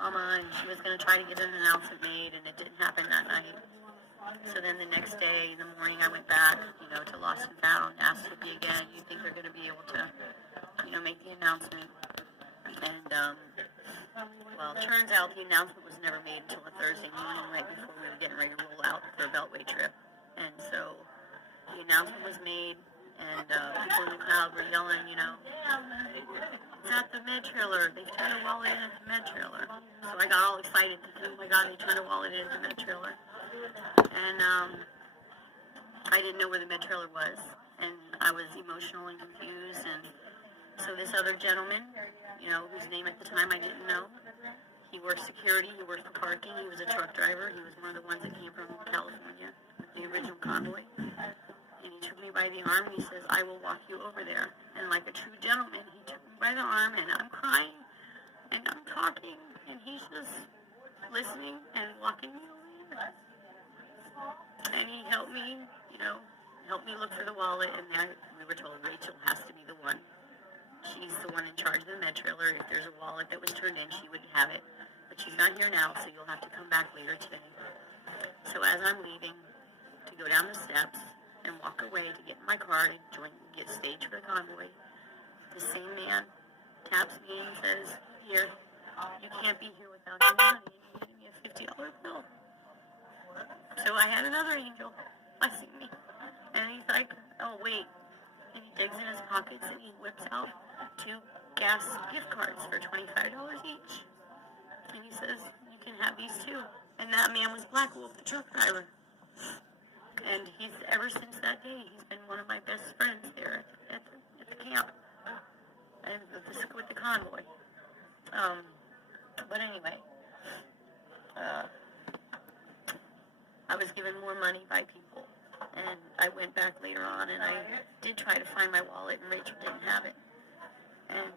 Mama, and she was going to try to get an announcement made, and it didn't happen that night. So then the next day in the morning, I went back, to Lost and Found, asked Hippie again, you think they're going to be able to, make the announcement? And, well, it turns out the announcement was never made until a Thursday morning, right before we were getting ready to roll out for a Beltway trip. And so the announcement was made, and people in the crowd were yelling, it's at the med trailer. They turned a wallet in at the med trailer. So I got all excited thinking, oh my God, they turned a wallet in at the med trailer. And I didn't know where the med trailer was. And I was emotional and confused. And so this other gentleman, whose name at the time I didn't know, he worked security, he worked for parking, he was a truck driver, he was one of the ones that came from California, the original convoy. And he took me by the arm and he says, I will walk you over there. And like a true gentleman, he took me by the arm and I'm crying and I'm talking and he's just listening and walking me over there. And he helped me, look for the wallet, and then we were told Rachel has to be the one. She's the one in charge of the med trailer. If there's a wallet that was turned in, she would have it. But she's not here now, so you'll have to come back later today. So as I'm leaving to go down the steps and walk away to get in my car to get staged for the convoy, the same man taps me and says, here, you can't be here without your money. And he gave me a $50 bill. So I had another angel blessing me. And he's like, oh, wait. And he digs in his pockets and he whips out 2 gas gift cards for $25 each. And he says, you can have these too. And that man was Black Wolf, the truck driver. And ever since that day, he's been one of my best friends there at the camp. And with the convoy. But anyway, I was given more money by people. And I went back later on, and I did try to find my wallet, and Rachel didn't have it. And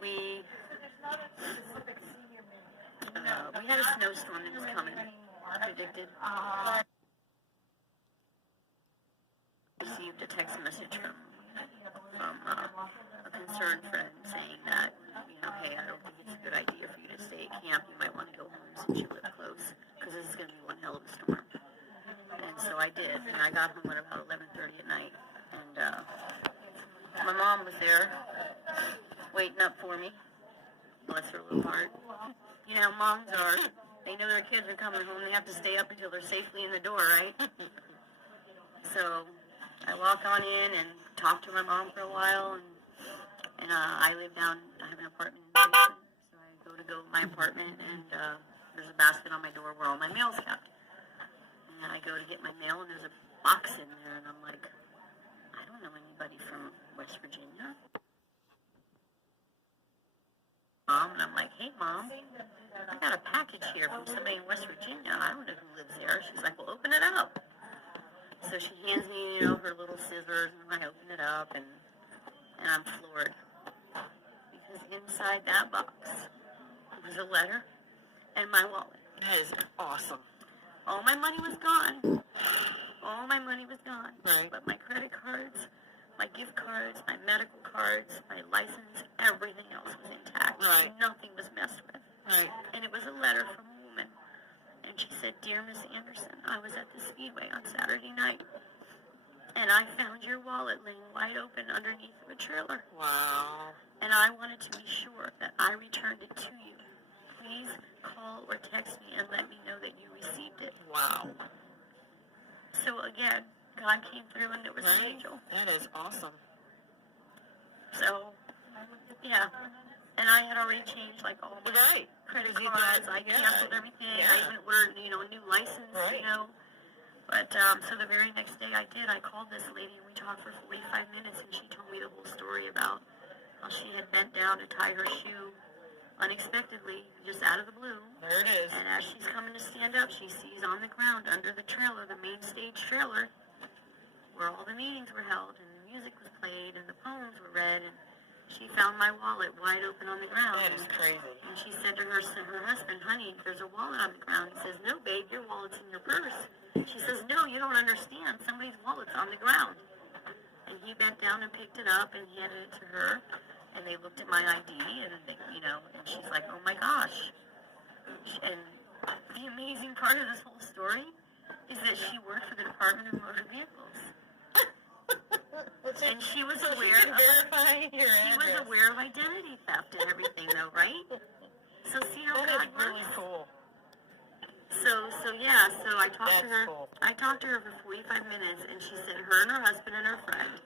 we had a snowstorm that was coming, predicted. Received a text message from a concerned friend saying that, hey, I don't think it's a good idea for you to stay at camp. You might want to go home since you live close, because this is going to be one hell of a storm. And so I did, and I got home at about 11:30 at night. And my mom was there waiting up for me. Bless her little heart. Moms are. They know their kids are coming home. They have to stay up until they're safely in the door, right? So I walk on in and talk to my mom for a while, and I have an apartment in the basement, so I go to my apartment, and there's a basket on my door where all my mail's kept. And I go to get my mail, and there's a box in there, and I'm like, I don't know anybody from West Virginia. Mom, and I'm like, hey, Mom, I got a package here from somebody in West Virginia. I don't know who lives there. She's like, well, open it up. So she hands me, her little scissors, and I open it up, and I'm floored. Because inside that box was a letter and my wallet. That is awesome. All my money was gone. All my money was gone. Right. But my credit cards, my gift cards, my medical cards, my license, everything else was intact. Right. Nothing was messed with. Right. And it was a letter from a woman. And she said, Dear Miss Anderson, I was at the Speedway on Saturday night, and I found your wallet laying wide open underneath of a trailer. Wow. And I wanted to be sure that I returned it to you. Please call or text me and let me know that you received it. Wow. So again, God came through and it was an angel. That is awesome. So, yeah. And I had already changed all my credit cards. I canceled everything. Yeah. I even ordered, a new license, But, so the very next day I did. I called this lady and we talked for 45 minutes and she told me the whole story about how she had bent down to tie her shoe unexpectedly, just out of the blue. There it is. And as she's coming to stand up, she sees on the ground under the trailer, the main stage trailer, where all the meetings were held and the music was played and the poems were read, and she found my wallet wide open on the ground. That is crazy. And she said to her husband, honey, there's a wallet on the ground. He says, no, babe, your wallet's in your purse. She says, no, you don't understand. Somebody's wallet's on the ground. And he bent down and picked it up and handed it to her. and they looked at my ID, and they, and she's like, "Oh my gosh!" And the amazing part of this whole story is that she worked for the Department of Motor Vehicles, and she was aware of identity theft and everything, though, right? So see how God works. Really cool. So I talked to her. Cool. I talked to her for 45 minutes, and she said her and her husband and her friend,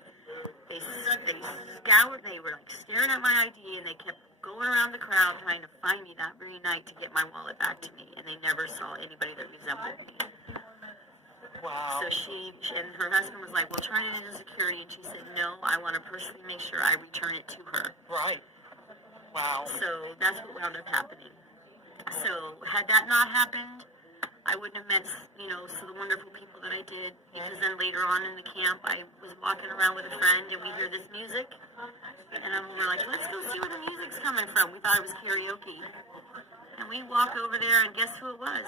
they scoured. They were like staring at my ID, and they kept going around the crowd trying to find me that very night to get my wallet back to me, and they never saw anybody that resembled me. Wow. So she and her husband was like, "Well, turn it into security," and she said, "No, I want to personally make sure I return it to her." Right. Wow. So that's what wound up happening. So had that not happened, I wouldn't have met, so the wonderful people that I did, because then later on in the camp, I was walking around with a friend, and we hear this music, and we're like, let's go see where the music's coming from. We thought it was karaoke. And we walk over there, and guess who it was?